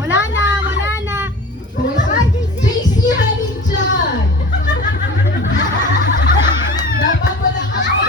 Wala na, wala na. Trixie halin dyan. Dapat wala ka pa.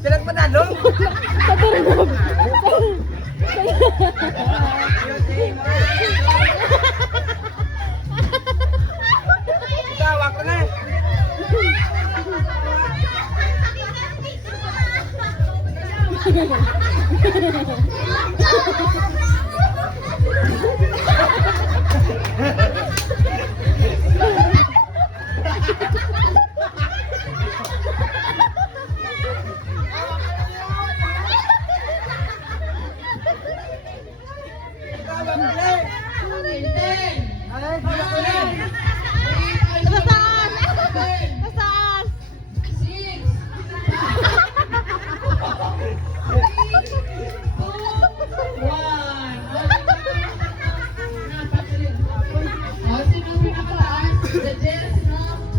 Dalag panalo? Tawa ko na.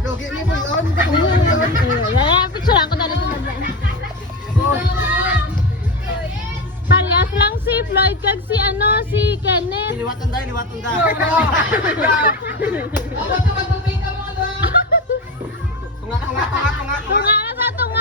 Logi ni mo yun. Picture ako dali sa Parehas lang si Floyd kag si si Kenneth. Liwatan dahil, liwatan dahil. Tunga. Tunga na sa tunga.